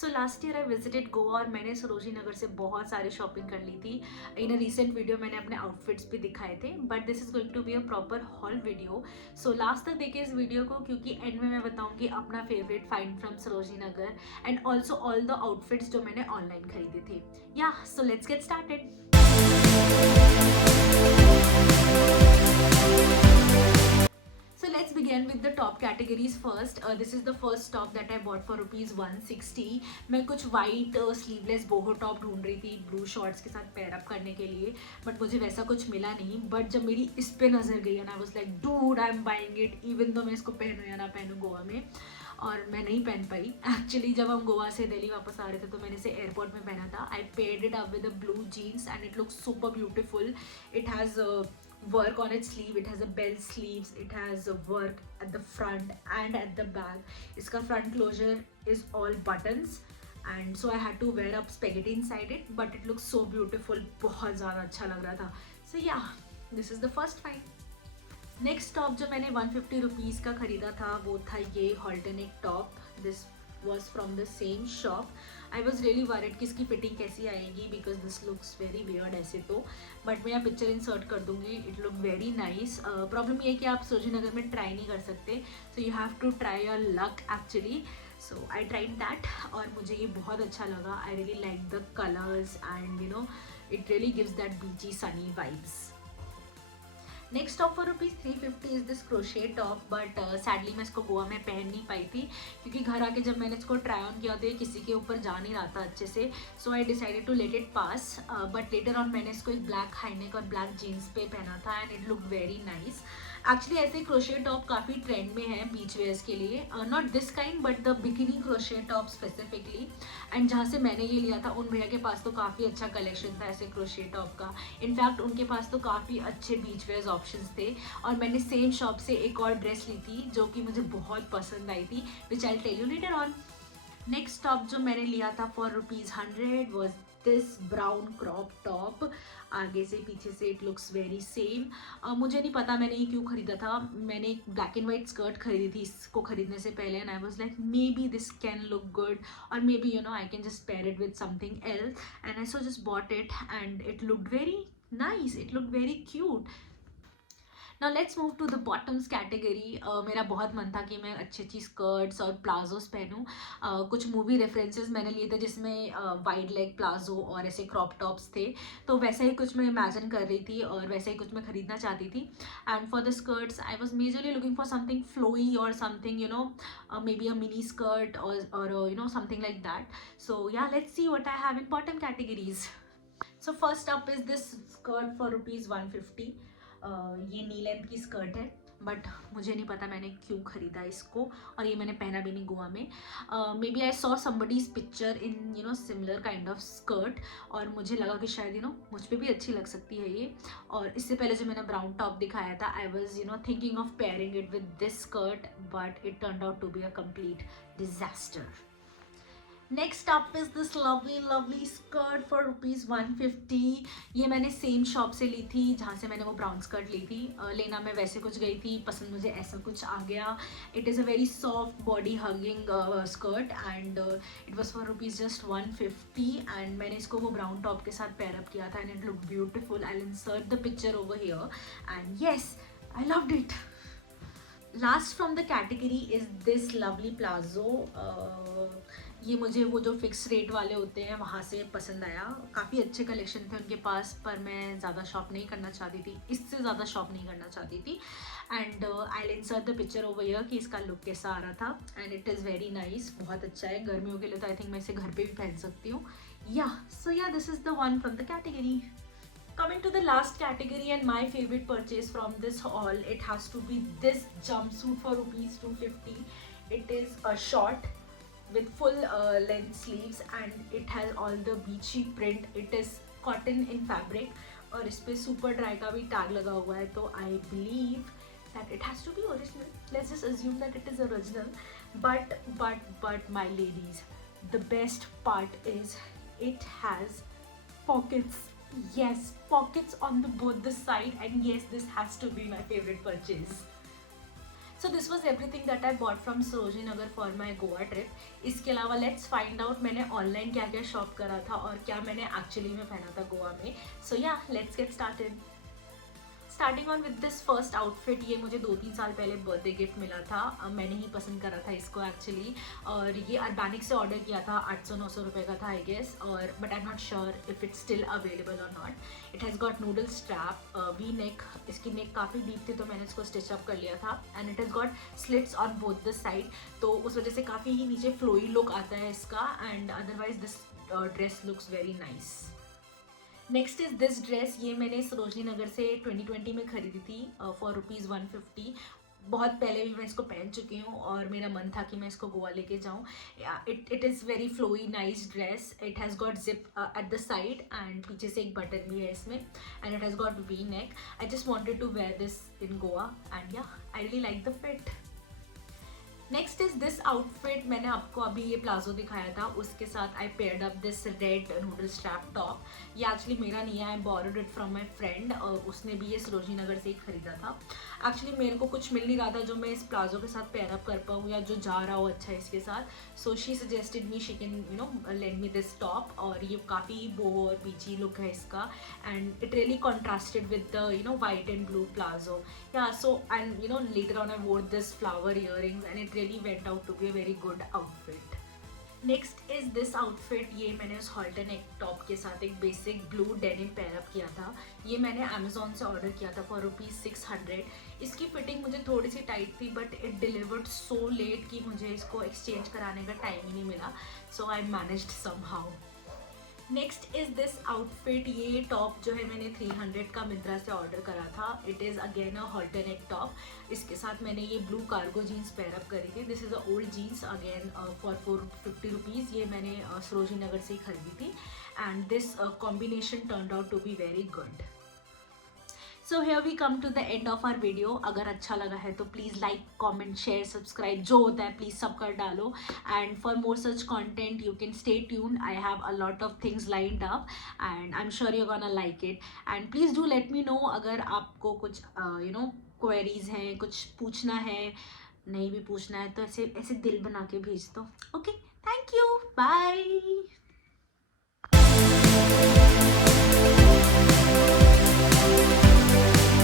So last year I visited Goa और मैंने सरोजिनी नगर से बहुत सारी शॉपिंग कर ली थी. इन अ रिसेंट वीडियो मैंने अपने आउटफिट्स भी दिखाए थे, but this is going to be a proper haul video. So last तक देखिए इस वीडियो को, क्योंकि एंड में मैं बताऊंगी अपना favourite find from Sarojini Nagar and also all the outfits जो मैंने ऑनलाइन खरीदे थे. या so let's get started. So let's begin with the top categories first. This is the first top that I bought for rupees 160. मैं कुछ white sleeveless boho top ढूंढ रही थी blue shorts के साथ pair up करने के लिए, but मुझे वैसा कुछ मिला नहीं. But जब मेरी इस पे नज़र गई and I was like dude I'm buying it, even though मैं इसको पहनूँ या ना पहनूँ गोवा में, और मैं नहीं पहन पाई. एक्चुअली जब हम गोवा से दिल्ली वापस आ रहे थे तो मैंने इसे एयरपोर्ट में पहना था. I paired it up with a blue jeans and it looks super beautiful. It has work on its sleeve, it has a bell sleeves, it has a work at the front and at the back. Iska front closure is all buttons and so I had to wear up spaghetti inside it, but it looks so beautiful. बहुत ज़्यादा अच्छा लग रहा था. So yeah, this is the first find. Next top जो मैंने 150 rupees का ख़रीदा था वो था ये halterneck top. This was from the same shop. I was really worried कि इसकी फिटिंग कैसी आएगी because this looks very weird ऐसे तो, बट मैं यहाँ पिक्चर इंसर्ट कर दूंगी. It look very nice. Problem ये है कि आप सरोजिनी नगर में ट्राई नहीं कर सकते, so you have to try your luck actually. So I tried that और मुझे ये बहुत अच्छा लगा. I really like the colours and you know it really gives that beachy sunny vibes. Next top for rupees 350 is this crochet top, but sadly मैं इसको गोवा में पहन नहीं पाई थी क्योंकि घर आके जब मैंने इसको ट्राई ऑन किया तो ये किसी के ऊपर जा नहीं रहा था अच्छे से. So I decided to let it pass, but later on मैंने इसको एक ब्लैक हाईनेक और ब्लैक जीन्स पे पहना था and it look very nice. Actually ऐसे क्रोशे टॉप काफ़ी ट्रेंड में है बीच वेयर्स के लिए, not this kind but the bikini crochet top specifically. And जहाँ से मैंने ये लिया था उन भैया के पास तो काफ़ी अच्छा कलेक्शन था ऐसे क्रोशे टॉप का. इनफैक्ट उनके पास तो काफ़ी अच्छे बीच वेयर्स ऑप्शंस थे. और मैंने सेम शॉप से एक और ड्रेस ली थी जो कि मुझे बहुत पसंद आई थी, which I tell you later on. Next top जो मैंने लिया था for rupees 100 was this brown crop top. आगे से पीछे से इट लुक्स वेरी सेम. मुझे नहीं पता मैंने ये क्यों खरीदा था. मैंने एक ब्लैक एंड वाइट स्कर्ट खरीदी थी इसको खरीदने से पहले and I was like maybe this can look good और maybe you know I can just pair it with something else and I so just bought it and it looked very nice. It looked very cute. Now let's move to the bottoms category. मेरा बहुत मन था कि मैं अच्छी अच्छी skirts और palazzos पहनूं. कुछ मूवी रेफरेंसेस मैंने लिए थे जिसमें वाइड लेग प्लाजो और ऐसे क्रॉप टॉप्स थे, तो वैसा ही कुछ मैं इमेजिन कर रही थी और वैसा ही कुछ मैं खरीदना चाहती थी. And for the skirts I was majorly looking for something flowy और something you know maybe a mini skirt और you know something like that. So yeah let's see what I have in bottom categories. So first up is this skirt for rupees 150. ये knee length की skirt है, but मुझे नहीं पता मैंने क्यों ख़रीदा इसको और ये मैंने पहना भी नहीं गोवा में. May be I saw somebody's picture in you know similar kind of skirt और मुझे लगा कि शायद यू नो मुझ पर भी अच्छी लग सकती है ये. और इससे पहले जो मैंने ब्राउन टॉप दिखाया था I was you know thinking of pairing it with this skirt, but it turned out to be a complete disaster. Next up is this lovely lovely skirt for rupees 150. ये मैंने same shop से ली थी जहाँ से मैंने वो brown skirt ली थी. लेना मैं वैसे कुछ गई थी, पसंद मुझे ऐसा कुछ आ गया. It is a very soft body hugging skirt and it was for rupees just 150 and मैंने इसको वो ब्राउन टॉप के साथ पेयर अप किया था and it look beautiful. I will insert the picture over here and yes I loved it. Last from the category is this lovely palazzo. ये मुझे वो जो फिक्स रेट वाले होते हैं वहाँ से पसंद आया. काफ़ी अच्छे कलेक्शन थे उनके पास, पर मैं ज़्यादा शॉप नहीं करना चाहती थी, इससे ज़्यादा शॉप नहीं करना चाहती थी. And I will insert the picture over here कि इसका लुक कैसा आ रहा था and it is very nice. बहुत अच्छा है गर्मियों के लिए, तो आई थिंक मैं इसे घर पे भी पहन सकती हूँ. या सो या this is the one from the category. Coming to the last category and my favorite purchase from this haul, it has to be this jumpsuit for rupees 250. It is a short with full length sleeves and it has all the beachy print. It is cotton in fabric और इस पे super dry का भी tag लगा हुआ है, तो I believe that it has to be original. Let's just assume that it is original. But my ladies, the best part is it has pockets. Yes, pockets on both the side, and yes, this has to be my favorite purchase. So this was everything that I bought from Sarojini Nagar for my Goa trip. इसके अलावा let's find out मैंने online क्या क्या shop करा था और क्या मैंने एक्चुअली में पहना था गोवा में। सो yeah let's get started. Starting on with this first outfit, ये मुझे 2-3 साल पहले बर्थडे गिफ्ट मिला था। मैंने ही पसंद करा था इसको एक्चुअली, और ये अर्बैनिक से ऑर्डर किया था। 800-900 रुपये का था आई गेस, और but I am not sure if it's still available और not. It has got noodle strap, V neck, इसकी नेक काफ़ी डीप थी तो मैंने इसको स्टिच अप कर लिया था। And it has got slits on both the side, तो उस वजह से काफ़ी ही नीचे फ्लोई लुक आता है इसका। And otherwise this dress looks very nice. Next is this dress, ये मैंने सरोजनी नगर से 2020 में खरीदी थी फॉर ₹150। बहुत पहले भी मैं इसको पहन चुकी हूँ और मेरा मन था कि मैं इसको गोवा लेके जाऊँ। It is very flowy nice dress. It has got zip at the side and पीछे से एक बटन भी है इसमें, and it has got V neck. I just wanted to wear this in Goa and yeah I really like the fit. Next is this outfit, मैंने आपको अभी ये प्लाजो दिखाया था, उसके साथ I paired up this red noodle strap top. ये actually मेरा नहीं है, I borrowed it from my friend, उसने भी ये सरोजनी नगर से ही खरीदा था। एक्चुअली मेरे को कुछ मिल नहीं रहा था जो मैं इस प्लाजो के साथ पेयर अप कर पाऊँ या जो जा रहा हो अच्छा इसके साथ। So she suggested me she can lend me this top, और ये काफ़ी बोहो और बीची लुक है इसका, and it really contrasted with the white and blue palazzo. Yeah, so and later on I wore this flower earrings and it really went out to be a very good outfit. Next is this outfit, ये मैंने उस halter neck top के साथ एक basic blue denim pair up किया था। ये मैंने अमेजोन से ऑर्डर किया था फॉर ₹600। इसकी फिटिंग मुझे थोड़ी सी टाइट थी but it delivered so let कि मुझे इसको एक्सचेंज कराने का टाइम ही नहीं मिला, so I managed somehow. Next is this outfit, ये टॉप जो है मैंने 300 का मिंत्रा से ऑर्डर करा था। It is again a halterneck top. इसके साथ मैंने ये blue cargo jeans pair up करी थी। This is a old jeans again for ₹450। ये मैंने सरोजनी नगर से ही खरीदी थी, and this combination turned out to be very good. So here we come to the end of our video. अगर अच्छा लगा है तो please like, comment, share, subscribe, जो होता है प्लीज़ सब कर डालो। And for more such content you can stay tuned. I have a lot of things lined up and I am sure you gonna like it. And please do let me know अगर आपको कुछ queries हैं, कुछ पूछना है, नहीं भी पूछना है तो ऐसे ऐसे दिल बना के भेज दो। Okay, thank you, bye.